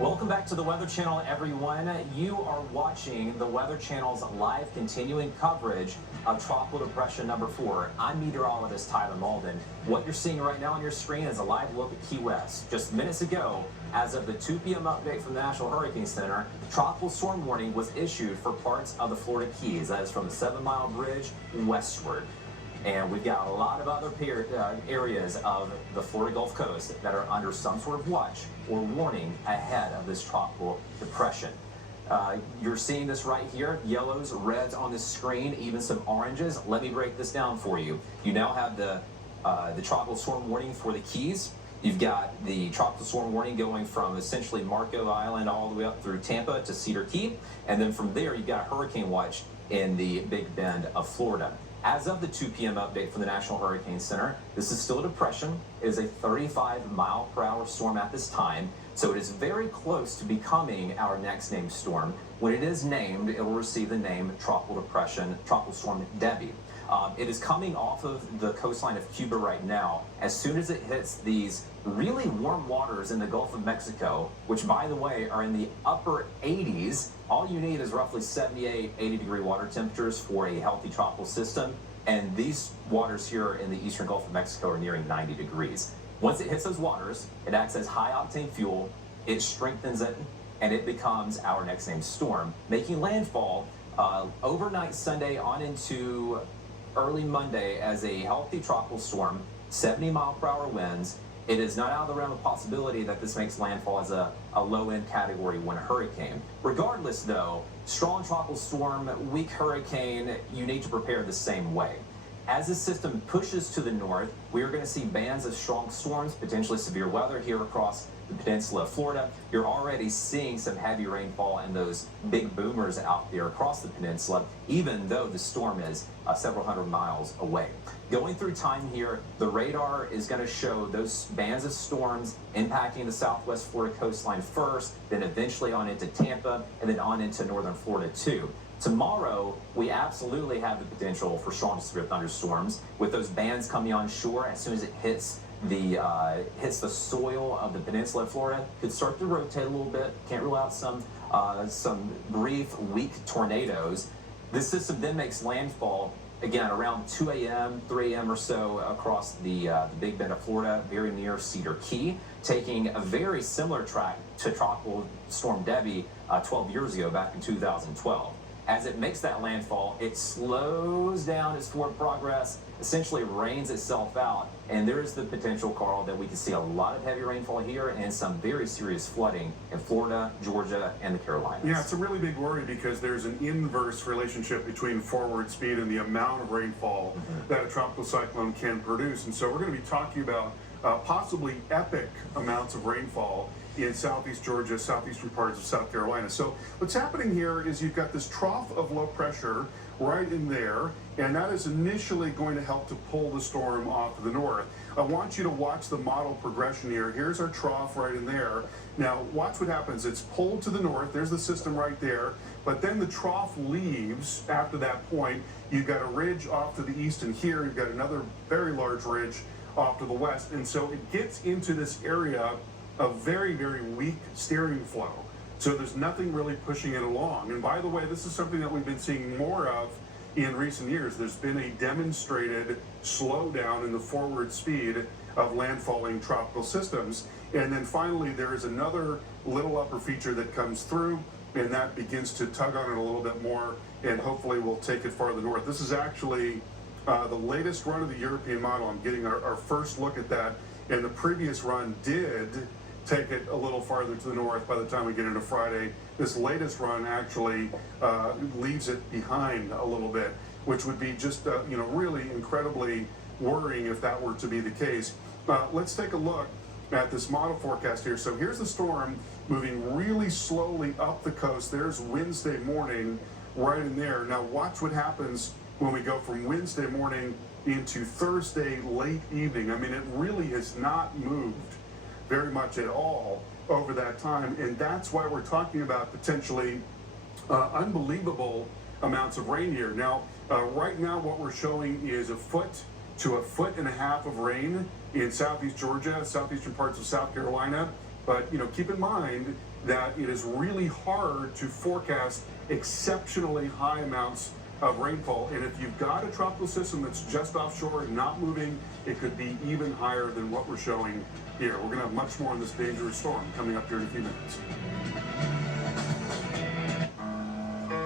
Welcome back to the Weather Channel, everyone. You are watching the Weather Channel's live continuing coverage of Tropical Depression number 4. I'm meteorologist Tyler Malden. What you're seeing right now on your screen is a live look at Key West. Just minutes ago, as of the 2 p.m. update from the National Hurricane Center, tropical storm warning was issued for parts of the Florida Keys. That is from the 7 Mile Bridge westward. And we've got a lot of other areas of the Florida Gulf Coast that are under some sort of watch or warning ahead of this tropical depression. You're seeing this right here, yellows, reds on the screen, even some oranges. Let me break this down for you. You now have the tropical storm warning for the Keys. You've got the tropical storm warning going from essentially Marco Island all the way up through Tampa to Cedar Key. And then from there, you've got a hurricane watch in the Big Bend of Florida. As of the 2 p.m. update from the National Hurricane Center, this is still a depression. It is a 35-mile-per-hour storm at this time, so it is very close to becoming our next named storm. When it is named, it will receive the name Tropical Depression, Tropical Storm Debbie. It is coming off of the coastline of Cuba right now. As soon as it hits these really warm waters in the Gulf of Mexico, which, by the way, are in the upper 80s, all you need is roughly 78, 80-degree water temperatures for a healthy tropical system. And these waters here in the eastern Gulf of Mexico are nearing 90 degrees. Once it hits those waters, it acts as high-octane fuel, it strengthens it, and it becomes our next named storm, making landfall overnight Sunday on into early Monday as a healthy tropical storm, 70-mile-per-hour winds. It is not out of the realm of possibility that this makes landfall as a low-end Category 1 hurricane. Regardless, though, strong tropical storm, weak hurricane, you need to prepare the same way. As this system pushes to the north, we are going to see bands of strong storms, potentially severe weather here across the peninsula of Florida. You're already seeing some heavy rainfall and those big boomers out there across the peninsula, even though the storm is several hundred miles away. Going through time here, the radar is going to show those bands of storms impacting the southwest Florida coastline first, then eventually on into Tampa, and then on into northern Florida too. Tomorrow, we absolutely have the potential for strong to severe thunderstorms with those bands coming on shore as soon as it hits the soil of the peninsula of Florida. Could start to rotate a little bit. Can't rule out some brief, weak tornadoes. This system then makes landfall again around 2 a.m., 3 a.m. or so across the Big Bend of Florida, very near Cedar Key, taking a very similar track to Tropical Storm Debbie 12 years ago, back in 2012. As it makes that landfall, it slows down its forward progress, essentially rains itself out, and there is the potential, Carl, that we can see a lot of heavy rainfall here and some very serious flooding in Florida, Georgia, and the Carolinas. Yeah, it's a really big worry because there's an inverse relationship between forward speed and the amount of rainfall that a tropical cyclone can produce. And so we're going to be talking about possibly epic amounts of rainfall in southeast Georgia, southeastern parts of South Carolina. So what's happening here is you've got this trough of low pressure right in there, and that is initially going to help to pull the storm off to the north. I want you to watch the model progression here. Here's our trough right in there. Now watch what happens. It's pulled to the north. There's the system right there, but then the trough leaves after that point. You've got a ridge off to the east, and here you've got another very large ridge off to the west, and so it gets into this area of very, very weak steering flow. So there's nothing really pushing it along. And by the way, this is something that we've been seeing more of in recent years. There's been a demonstrated slowdown in the forward speed of landfalling tropical systems. And then finally, there is another little upper feature that comes through, and that begins to tug on it a little bit more, and hopefully we'll take it farther north. This is actually the latest run of the European model. I'm getting our first look at that, and the previous run did take it a little farther to the north by the time we get into Friday. This latest run actually leaves it behind a little bit, which would be just really incredibly worrying if that were to be the case. Let's take a look at this model forecast here. So here's the storm moving really slowly up the coast. There's Wednesday morning right in there. Now watch what happens when we go from Wednesday morning into Thursday late evening. I mean, it really has not moved very much at all over that time, and that's why we're talking about potentially unbelievable amounts of rain here. Now, right now what we're showing is 1 foot to 1.5 feet of rain in southeast Georgia, southeastern parts of South Carolina, But keep in mind that it is really hard to forecast exceptionally high amounts of rainfall. And if you've got a tropical system that's just offshore and not moving, it could be even higher than what we're showing here. We're going to have much more on this dangerous storm coming up here in a few minutes.